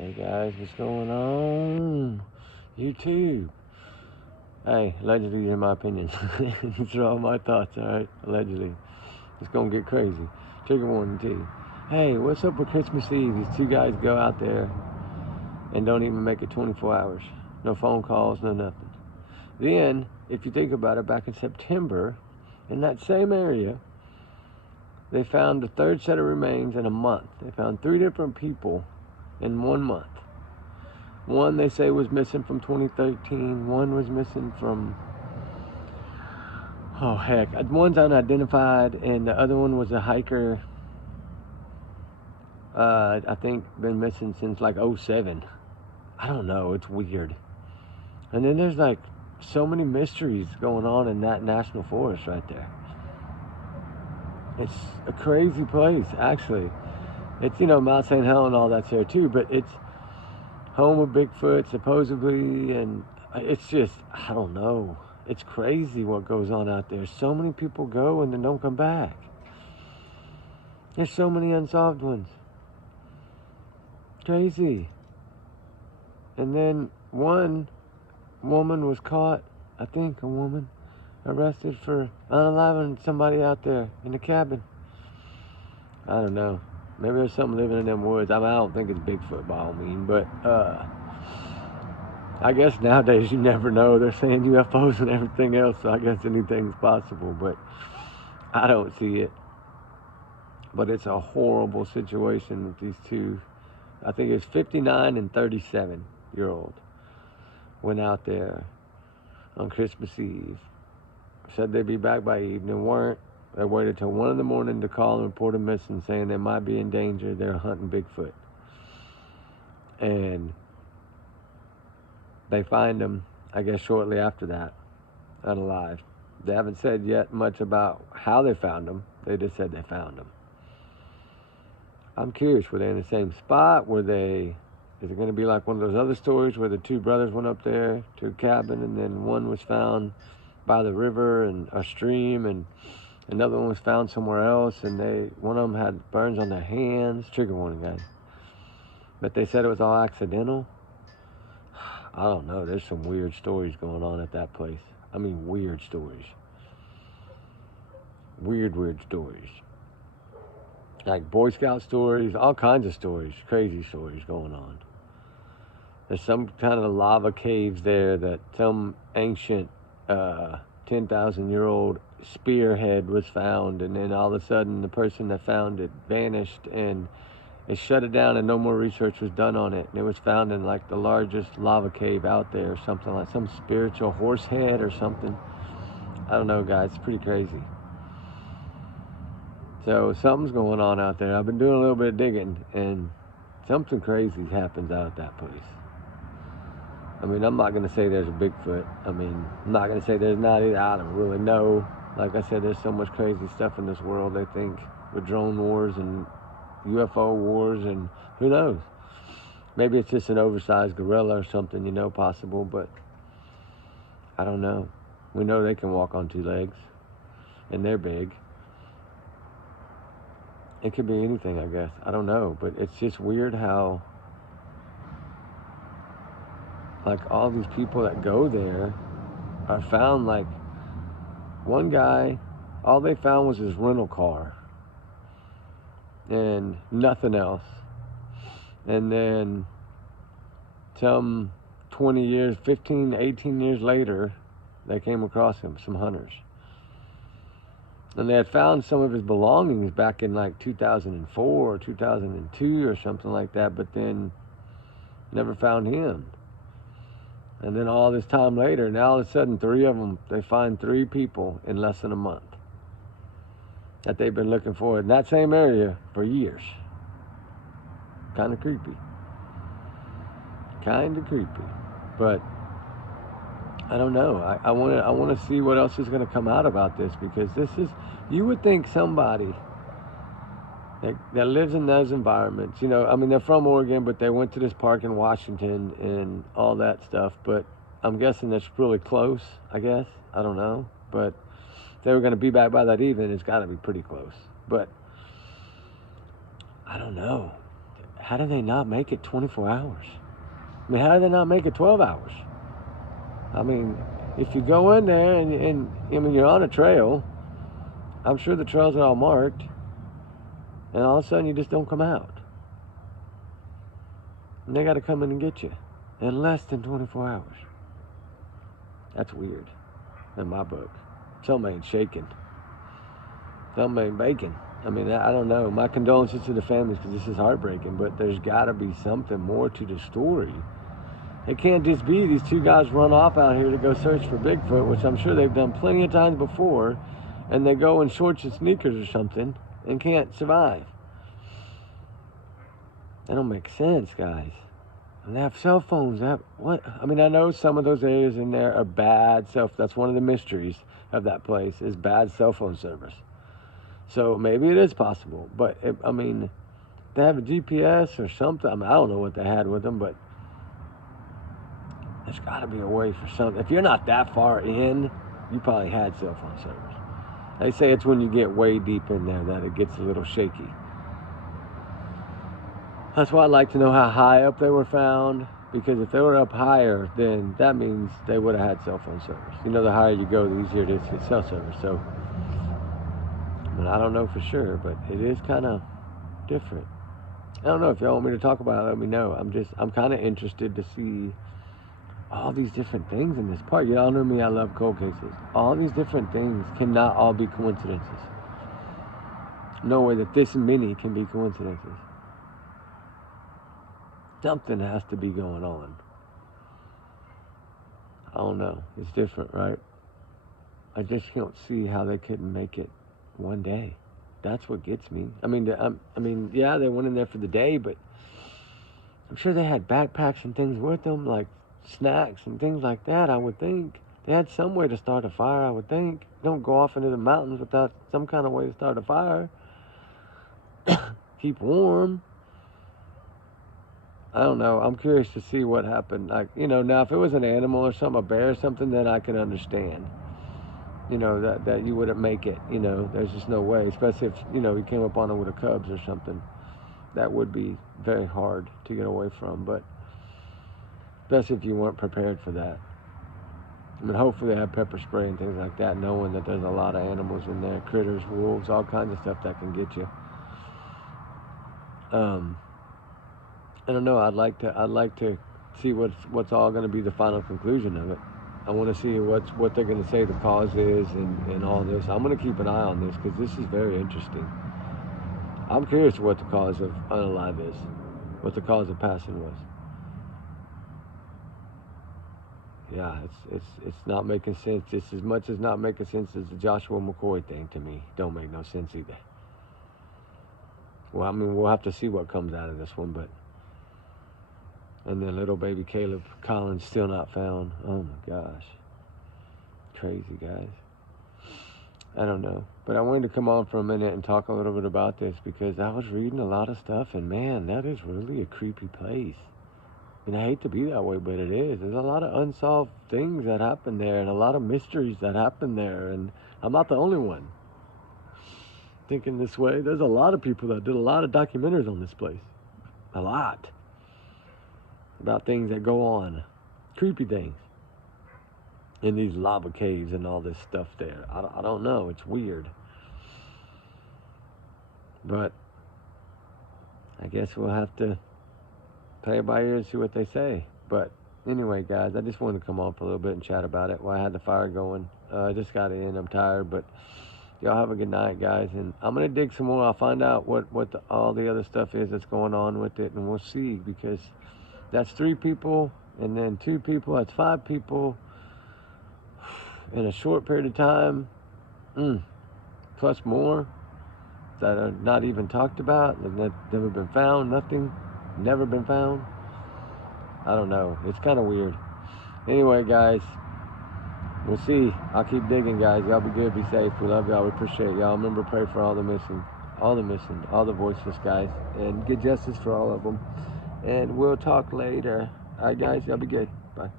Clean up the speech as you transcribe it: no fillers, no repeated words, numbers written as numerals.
Hey guys, what's going on? YouTube. Hey, allegedly, these are my opinions. These are all my thoughts, alright? Allegedly. It's gonna get crazy. Trigger warning to you. Hey, what's up with Christmas Eve? These two guys go out there and don't even make it 24 hours. No phone calls, no nothing. Then, if you think about it, back in September, in that same area, they found the third set of remains in a month. They found 3 different people in 1 month. One they say was missing from 2013. One was missing from, oh heck, one's unidentified, and the other one was a hiker. I think been missing since like '07. I don't know. It's weird. And then there's like so many mysteries going on in that national forest right there. It's a crazy place, actually. It's, Mount St. Helens, all that's there too, but it's home of Bigfoot, supposedly, and it's just, I don't know. It's crazy what goes on out there. So many people go and then don't come back. There's so many unsolved ones. Crazy. And then one woman was caught, I think a woman, arrested for unaliving somebody out there in the cabin. I don't know. Maybe there's something living in them woods. I don't think it's Bigfoot by all means, but I guess nowadays you never know. They're saying UFOs and everything else, so I guess anything's possible, but I don't see it. But it's a horrible situation with these two. I think it's 59 and 37-year-old went out there on Christmas Eve. Said they'd be back by evening, weren't. They waited till 1 in the morning to call and report them missing, saying they might be in danger. They're hunting Bigfoot. And they find them, I guess, shortly after that, unalive. They haven't said yet much about how they found them. They just said they found them. I'm curious, were they in the same spot? Is it going to be like one of those other stories where the two brothers went up there to a cabin and then one was found by the river and a stream, and another one was found somewhere else, and one of them had burns on their hands. Trigger warning, guys. But they said it was all accidental. I don't know. There's some weird stories going on at that place. I mean, weird stories. Weird stories. Like Boy Scout stories, all kinds of stories, crazy stories going on. There's some kind of lava caves there that some ancient 10,000-year-old spearhead was found, and then all of a sudden the person that found it vanished, and it shut it down and no more research was done on it. And it was found in like the largest lava cave out there, or something like some spiritual horse head or something. I don't know, guys. It's pretty crazy. So something's going on out there. I've been doing a little bit of digging, and something crazy happens out at that place. I mean, I'm not going to say there's a Bigfoot. I mean, I'm not going to say there's not either. I don't really know. Like I said, there's so much crazy stuff in this world. They think with drone wars and UFO wars, and who knows? Maybe it's just an oversized gorilla or something, possible, but I don't know. We know they can walk on 2 legs, and they're big. It could be anything, I guess. I don't know, but it's just weird how, like, all these people that go there are found. Like, one guy, all they found was his rental car and nothing else. And then some 20 years, 15, 18 years later, they came across him, some hunters. And they had found some of his belongings back in like 2004 or 2002 or something like that, but then never found him. And then all this time later, now all of a sudden, 3 of them, they find 3 people in less than a month that they've been looking for in that same area for years. Kind of creepy. But I don't know. I want to see what else is going to come out about this, because you would think somebody that lives in those environments, I mean, they're from Oregon, but they went to this park in Washington and all that stuff, but I'm guessing that's really close, I guess. I don't know. But if they were going to be back by that evening, it's got to be pretty close. But I don't know. how do they not make it 24 hours? I mean, how do they not make it 12 hours? I mean, if you go in there and I mean, you're on a trail, I'm sure the trails are all marked, and all of a sudden you just don't come out. And they got to come in and get you in less than 24 hours. That's weird in my book. Something ain't shaking. Something ain't baking. I mean, I don't know. My condolences to the families because this is heartbreaking, but there's got to be something more to the story. It can't just be these two guys run off out here to go search for Bigfoot, which I'm sure they've done plenty of times before, and they go in shorts and sneakers or something and can't survive. That don't make sense, guys. And they have cell phones. What? I mean, I know some of those areas in there are bad that's one of the mysteries of that place is bad cell phone service. So maybe it is possible, but I mean, they have a GPS or something. I mean, I don't know what they had with them, but there's got to be a way for something. If you're not that far in, you probably had cell phone service. They say it's when you get way deep in there that it gets a little shaky. That's why I'd like to know how high up they were found, because if they were up higher, then that means they would have had cell phone service. You know, the higher you go, the easier it is to get cell service. So, I mean, I don't know for sure, but it is kind of different. I don't know if y'all want me to talk about it, let me know. I'm kind of interested to see all these different things in this park. Y'all know me, I love cold cases. All these different things cannot all be coincidences. No way that this many can be coincidences. Something has to be going on. I don't know. It's different, right? I just don't see how they couldn't make it one day. That's what gets me. I mean, yeah, they went in there for the day, but I'm sure they had backpacks and things with them, like snacks and things like that, I would think. They had some way to start a fire, I would think. Don't go off into the mountains without some kind of way to start a fire. Keep warm. I don't know. I'm curious to see what happened. Like, you know, now if it was an animal or something, a bear or something, then I can understand. You know, that you wouldn't make it. You know, there's just no way. Especially if, you know, you came up on it with a cubs or something. That would be very hard to get away from. But especially if you weren't prepared for that. I mean, hopefully they have pepper spray and things like that, knowing that there's a lot of animals in there, critters, wolves, all kinds of stuff that can get you. I don't know. I'd like to see what's all going to be the final conclusion of it. I want to see what they're going to say the cause is and all this. I'm going to keep an eye on this because this is very interesting. I'm curious what the cause of unalive is, what the cause of passing was. Yeah, it's not making sense. It's as much as not making sense as the Joshua McCoy thing to me. Don't make no sense either. Well, I mean, we'll have to see what comes out of this one, but. And then little baby Caleb Collins still not found. Oh my gosh. Crazy, guys. I don't know. But I wanted to come on for a minute and talk a little bit about this because I was reading a lot of stuff and man, that is really a creepy place. And I hate to be that way, but it is. There's a lot of unsolved things that happen there and a lot of mysteries that happen there. And I'm not the only one thinking this way. There's a lot of people that did a lot of documentaries on this place. A lot. About things that go on, creepy things in these lava caves and all this stuff there. I don't know, it's weird, but I guess we'll have to play it by ear and see what they say. But anyway, guys, I just wanted to come on for a little bit and chat about it while I had the fire going. I just got in, I'm tired, but y'all have a good night, guys, and I'm gonna dig some more. I'll find out what all the other stuff is that's going on with it, and we'll see, because that's 3 people, and then 2 people, that's 5 people in a short period of time, plus more that are not even talked about, that never been found, nothing, never been found. I don't know, it's kind of weird. Anyway, guys, we'll see. I'll keep digging, guys. Y'all be good, be safe. We love y'all, we appreciate y'all. Remember, pray for all the missing, all the voiceless guys, and get justice for all of them. And we'll talk later. All right, guys, y'all be good. Bye.